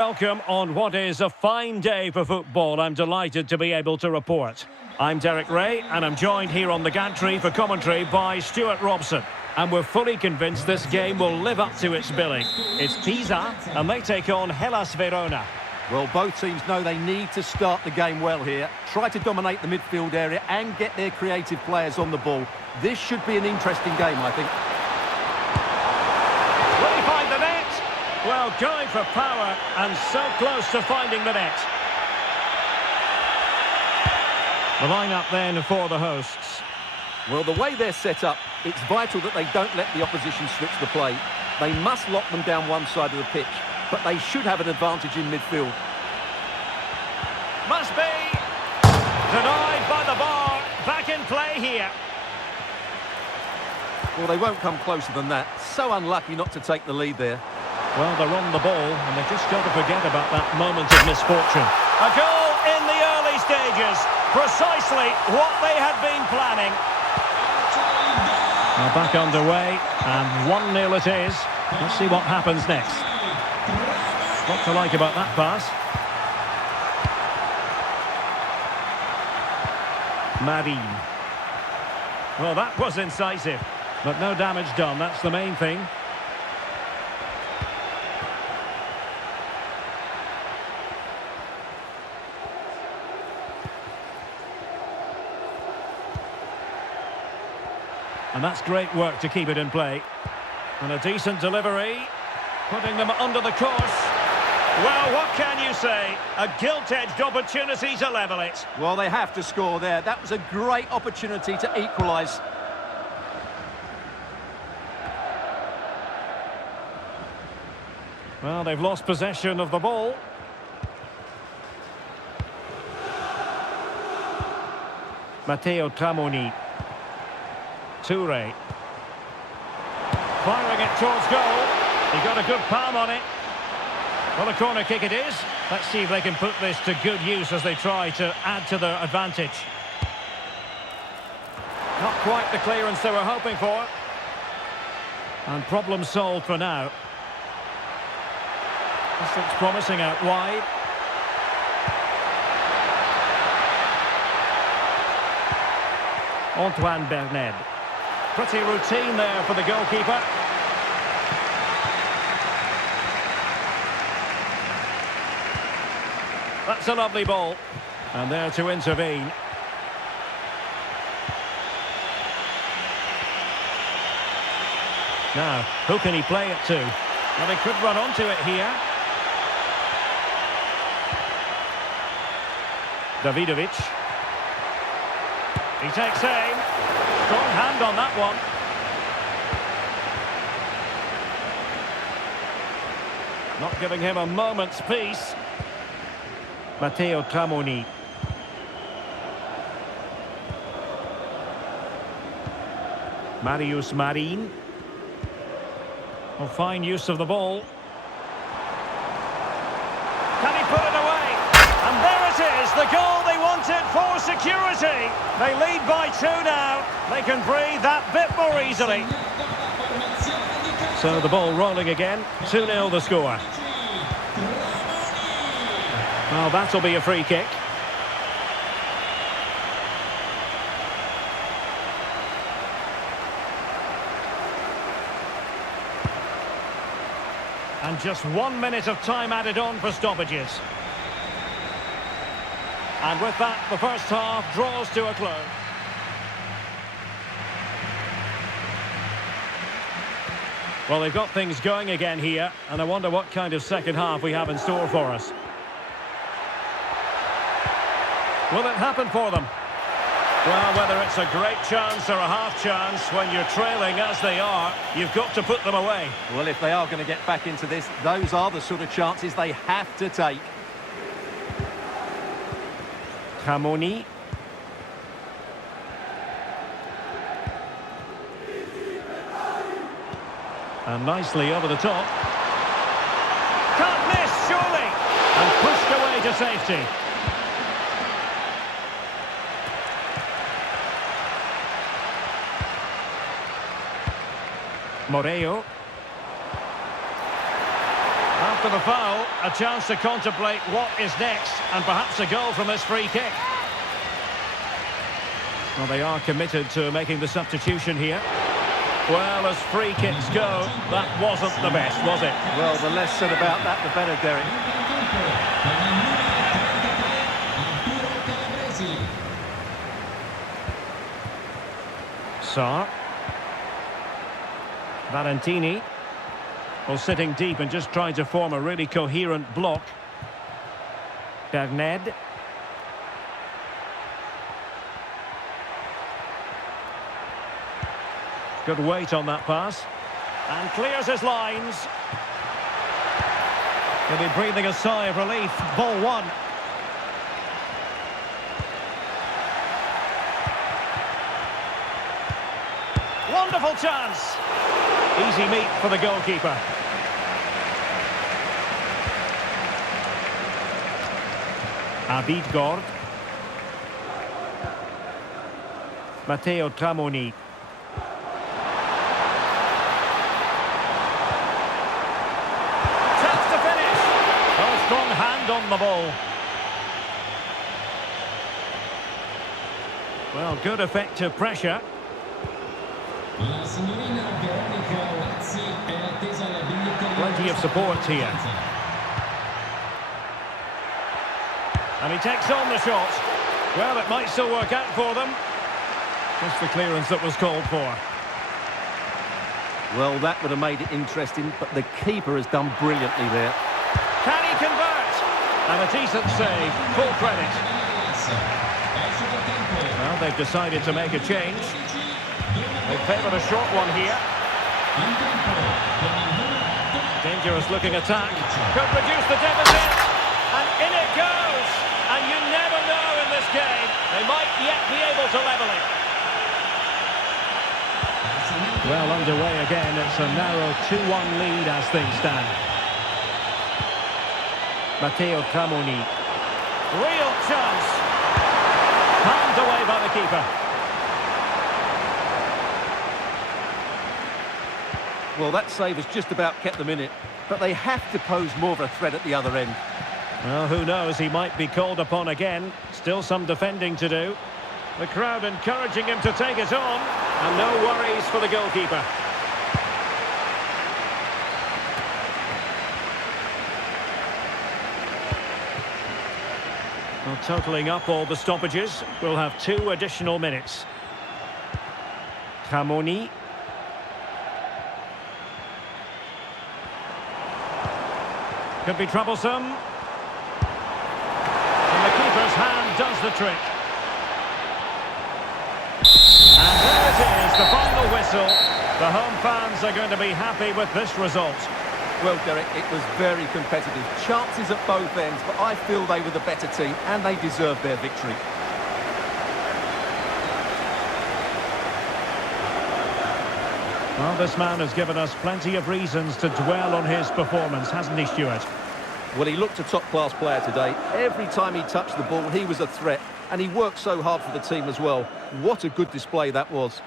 Welcome on what is a fine day for football. I'm delighted to be able to report. I'm Derek Ray and I'm joined here on the gantry for commentary by Stuart Robson. And we're fully convinced this game will live up to its billing. It's Pisa and they take on Hellas Verona. Well, both teams know they need to start the game well here. Try to dominate the midfield area and get their creative players on the ball. This should be an interesting game, I think. Will he find the net? Well, going for power and so close to finding the net. The line-up then for the hosts. Well, the way they're set up, it's vital that they don't let the opposition switch the play. They must lock them down one side of the pitch, but they should have an advantage in midfield. Must be denied by the bar. Back in play here. Well, they won't come closer than that. So unlucky not to take the lead there. Well, they're on the ball, and they've just got to forget about that moment of misfortune. A goal in the early stages. Precisely what they had been planning. Now back underway, and 1-0 it is. Let's see what happens next. What to like about that pass. Marin. Well, that was incisive, but no damage done. That's the main thing. And that's great work to keep it in play. And a decent delivery, putting them under the course. Well, what can you say? A gilt-edged opportunity to level it. Well, they have to score there. That was a great opportunity to equalise. Well, they've lost possession of the ball. Matteo Tramoni. Toure. Firing it towards goal. He got a good palm on it. Well, a corner kick it is. Let's see if they can put this to good use as they try to add to their advantage. Not quite the clearance they were hoping for. And problem solved for now. This looks promising out wide. Antoine Bernard. Pretty routine there for the goalkeeper. That's a lovely ball. And there to intervene. Now, who can he play it to? Well, they could run onto it here. Davidovic. He takes aim. Strong hand on that one. Not giving him a moment's peace. Matteo Tramoni. Marius Marin. Well, fine use of the ball. Can he put it away? And there it is, the goal they wanted for security. They lead by 2 now. They can breathe that bit more easily. So the ball rolling again. 2-0 the score. Well, that'll be a free kick. And just 1 minute of time added on for stoppages. And with that, the first half draws to a close. Well, they've got things going again here, and I wonder what kind of second half we have in store for us. Will it happen for them? Well, whether it's a great chance or a half chance, when you're trailing as they are, you've got to put them away. Well, if they are going to get back into this, those are the sort of chances they have to take. Tramoni. And nicely over the top. Can't miss, surely! And pushed away to safety. Moreo. After the foul, a chance to contemplate what is next, and perhaps a goal from this free kick. Well, they are committed to making the substitution here. Well, as free kicks go, that wasn't the best, was it? Well, the less said about that, the better, Derek. Sarr. Valentini. Well, sitting deep and just trying to form a really coherent block. Berned. Good weight on that pass. And clears his lines. He'll be breathing a sigh of relief. Ball one. Wonderful chance. Easy meet for the goalkeeper. Abidgord. Matteo Tramoni. Chance to finish. A strong hand on the ball. Well, good effective pressure. Plenty of support here. And he takes on the shot. Well, it might still work out for them. Just the clearance that was called for. Well, that would have made it interesting, but the keeper has done brilliantly there. Can he convert? And a decent save. Full credit. Well, they've decided to make a change. They favoured a short one here. Dangerous looking attack. Could reduce the deficit. And in it goes. And you never know in this game. They might yet be able to level it. Well, underway again. It's a narrow 2-1 lead as things stand. Matteo Tramoni. Real chance. Palmed away by the keeper. Well, that save has just about kept them in it, but they have to pose more of a threat at the other end. Well, who knows, he might be called upon again. Still some defending to do. The crowd encouraging him to take it on, and no worries for the goalkeeper. Well, totalling up all the stoppages, we'll have 2 additional minutes. Tramoni. Could be troublesome. And the keeper's hand does the trick. And there it is, the final whistle. The home fans are going to be happy with this result. Well, Derek, it was very competitive. Chances at both ends, but I feel they were the better team and they deserved their victory. Well, this man has given us plenty of reasons to dwell on his performance, hasn't he, Stuart? Well, he looked a top-class player today. Every time he touched the ball, he was a threat, and he worked so hard for the team as well. What a good display that was.